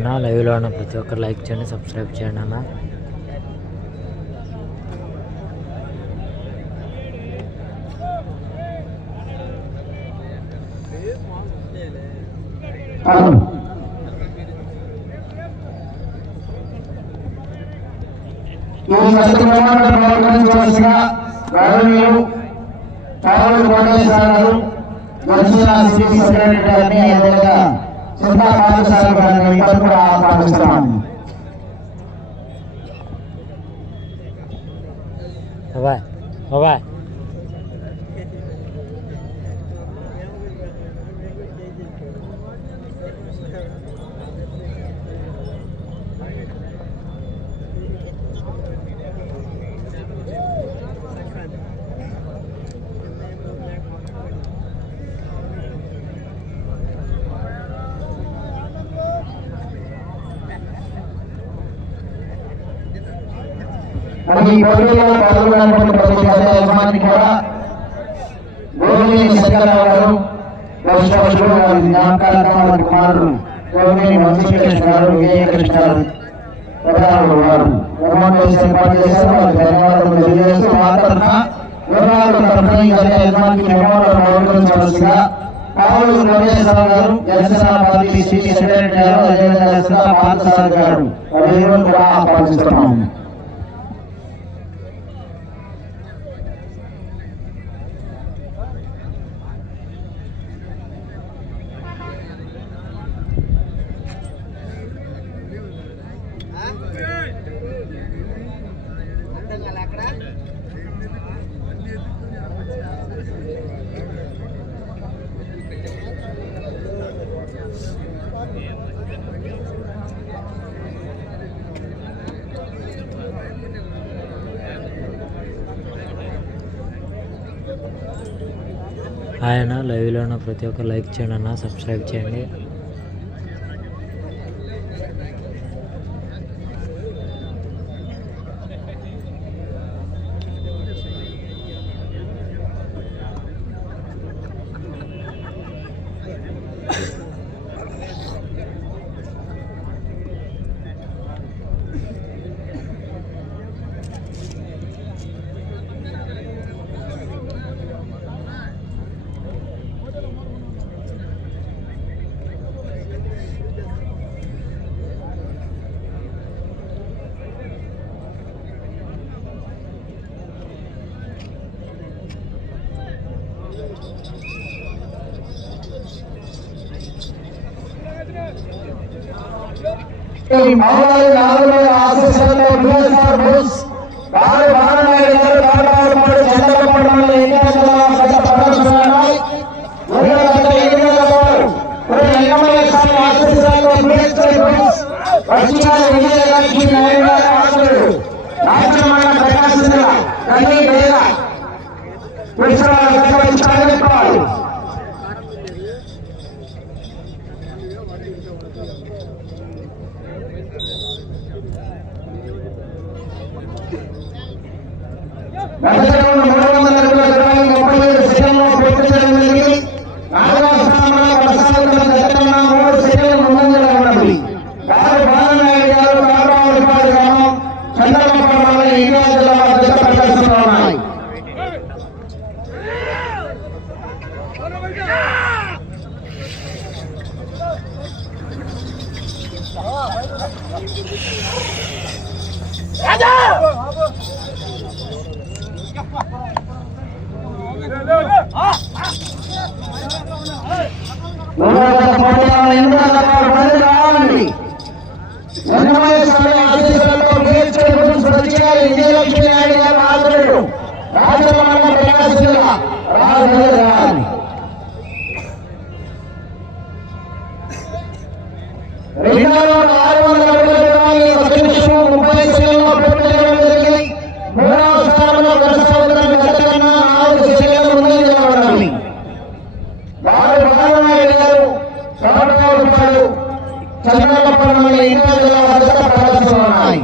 అన్న లైవ్లో ఉన్న ప్రతి ఒక్కరు లైక్ చేయండి సబ్స్క్రైబ్ చేయండి అన్న. ఈ ప్రవర్తించవలసిన గౌరవనీయులు కావలి కోటేశ్వర గారు దక్షిణ సిటీ సెక్రటరీ గారిని అదేవిధంగా జిల్లా మరి ఈ పోటీలో పాల్గొన్నటువంటి ప్రతి జత యజమానికి కూడా గోవినేని శంకరరావు గారు దర్శకులు వారి జ్ఞాపకార్థం వారి కుమారుడు గోవినేని వంశీకృష్ణ గారు విజయకృష్ణ గారు ప్రధానులు వారు నిర్మాణం ఏర్పాటు చేశారు. వారికి ధన్యవాదాలు తెలియజేస్తూ మా తరఫున తరఫున ఈ జత యజమానికి గారు జనసేన పార్టీ సిటీ సెక్రటరీ గారు అదేవిధంగా గారు కూడా ఆహ్వానిస్తున్నాము. ఆయన లైవ్లో ఉన్న ప్రతి ఒక్క లైక్ చేయండి అన్న సబ్స్క్రైబ్ చేయండి. ఈ మౌలాలి నాలుగు ఆశీస్సులతో బిఎస్ఆర్ బుస్ వారు బాలనాయుడు గారు కాటాలపాడు చంద్రపాడు మండలం ఎన్నికల జిల్లా గత ప్రదర్శనలు ఉదయం గత ఎన్నికల వారు మరి ఎన్నమయ్య స్వామి ఆశీస్సులతో బిఎస్ఆర్ బుస్ వచ్చిన విజయలక్ష్మి నాయుడు గారి ఆశలు రాజమండ్రి ప్రకాశం జిల్లా కన్నీ వేద విశ్రాల చంద్రపాడు గతలో మూడు వందల అడుగుల దూరాన్ని ముప్పై ఏడు సెకండ్లో పూర్తి చేయడం జరిగింది నాలుగవ స్థానంలో కొనసాగుతున్న జగన్న మూడు సెకండ్ల ముందంజలో ఉన్నది గారు బాలనాయుడు గారు కారావులపాడు గ్రామం చంద్రబాబు మండలం ఇండియా జిల్లా ప్రదర్శనలో ఉన్నాయి మూడవ జత మంచిర్యాల విజయలక్ష్మి నాయుడు గారు రాజు రెండవ ఆరు వందల అడుగుల ముప్పై సెకండ్లో పూర్తి చేయడం జరిగింది. మూడవ స్థానంలో కొనసాగుతున్న గత నాలుగు సెకండ్లు ముందు నిలబడాలి వారు బాలనాయుడు గారు సమర్పాలు చంద్రలపల్లి ఇంటర్ జిల్లా వద్ద ప్రదర్శన ఉన్నాయి.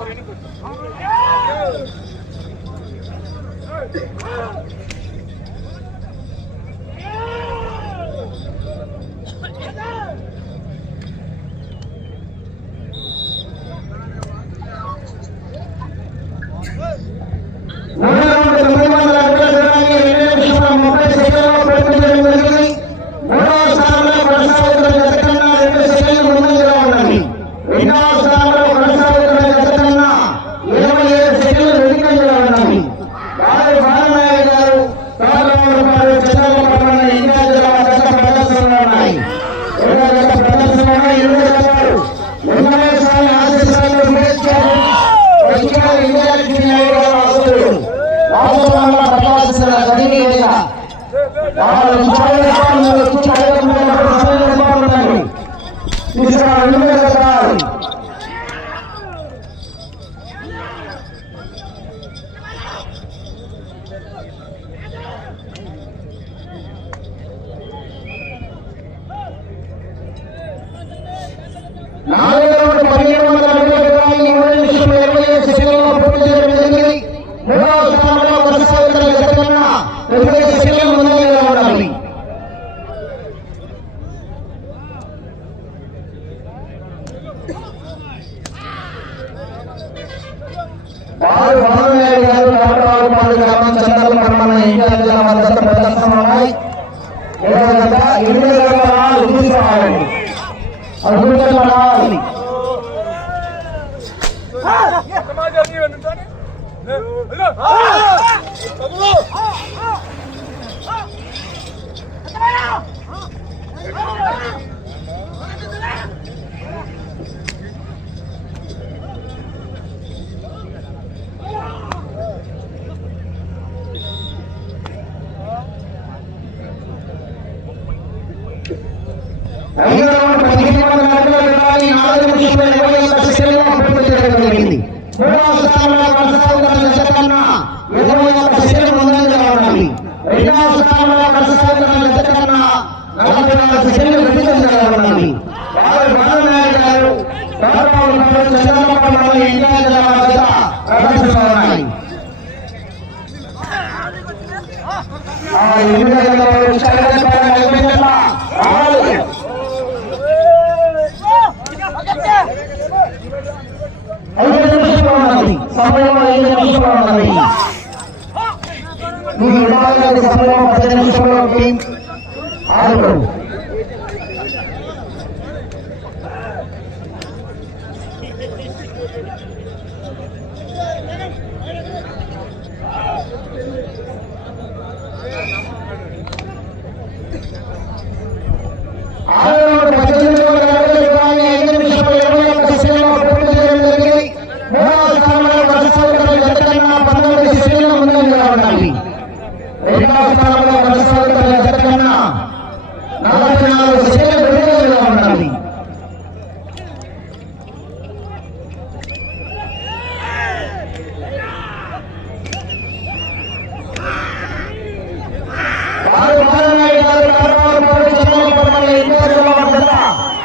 Yeah! 아, గారు వరద నాయుడు గారు రామరావుపాడు గ్రామం చంద్రల పరమన్న ఇన్ఛార్జీల వద్ద ప్రదర్శన ఉన్నాయి. ఇరవై గంట ఎనిమిది గంటల అద్భుతమాడండి అద్భుతమాడాలి సమాజాన్ని వెనుకని సమయం ఐదు నిమిషంలో ఉన్నది నువ్వు ఎడవాలి సమయం పది నిమిషంలో ఆరు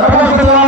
ధర్మశాల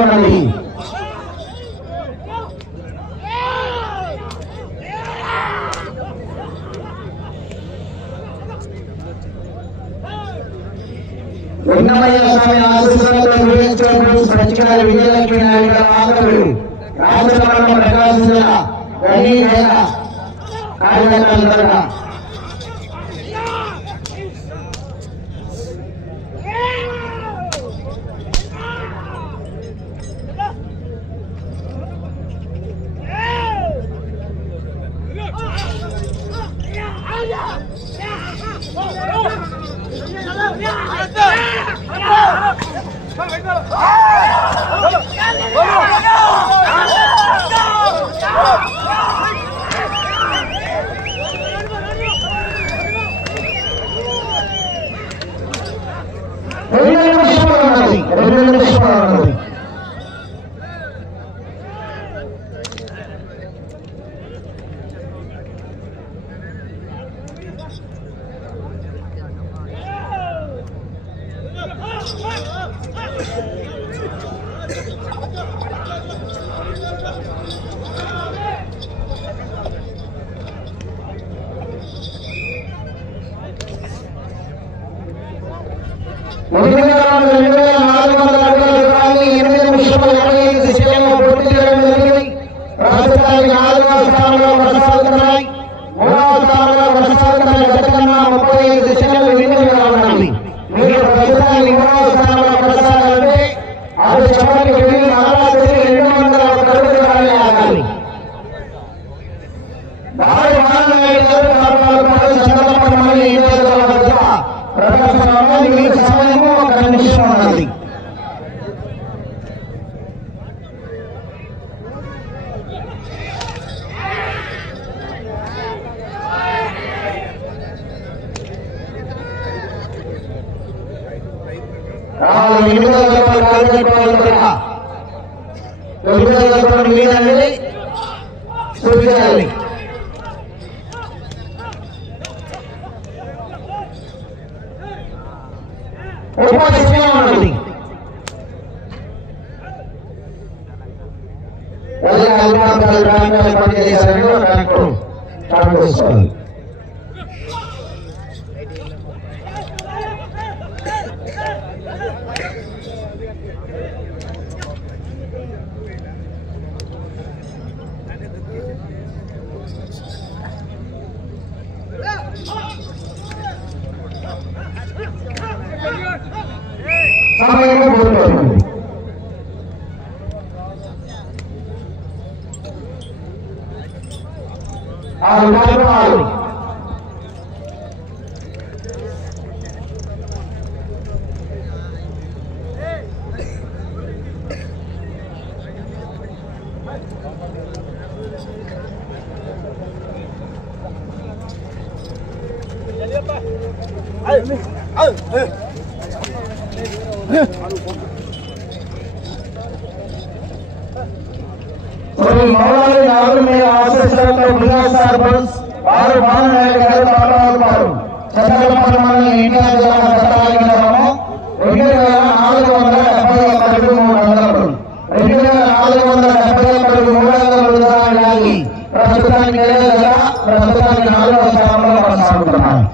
ఉన్నది వెంకమయ్య స్వామి ఆశీస్సులతో వివేచించుకుని సత్యనారాయణ విజయలక్ష్మి నాయుడు గారు రాజమండ్రి ప్రకాశం జిల్లా గణీ 아! ఎనిమిది వందల రెండు వేల నాలుగు వందల అడుగుల దూరాన్ని ఎనిమిది నిమిషముల ఇరవై ఐదు సెకండ్లలో పూర్తి చేయడం జరిగింది ప్రస్తుతానికి నాలుగవ స్థానంలో కొనసాగుతున్నాయి మూడవ స్థానంలో కొనసాగుతున్న జత కన్నా ముప్పై ఐదు సెకండ్లు వెనుకగా ఉన్నాయి మీరు ప్రస్తుతానికి మూడవ స్థానంలో కొనసాగాలంటే అది చివరికి వెళ్ళి మరలా తిరిగి రెండు వందల ఒక అడుగు దూరాన్ని ఆగాలి దారి మాననాయుడు గారు నాలుగు పాటు చంద్రబాబు మళ్ళీ ఈ రోజుల మధ్య ప్రదర్శనలో మీకు సమయము ఒక నిమిషం ఉన్నది నాలుగు ఎనిమిది రూపాయలు కార్యక్రమాలు రూపాయలు మీదండి సూచించాలి ఉపదేశంగా ప్రాంతాలు చేసుకోవాలి సమయం పూర్తయింది ఆరు కార్యక్రమాలు మౌలాలి నాగుల మీద ఆశీస్సులతో బిఆర్ సర్పంచ్ వారు మాననాయుడు గారు పాల్గొన్నారు. చంద్రబాబు మండలం ఎన్టీఆర్ జిల్లా దత్తాలింగము రెండు వేల నాలుగు వందల డెబ్బై ఒక్క మూడు వందలు రెండు వేల నాలుగు వందల డెబ్బై ఒక్క మూడు వందల ప్రస్తుతానికి ప్రస్తుతానికి నాలుగవ స్థానంలో కొనసాగుతున్నాయి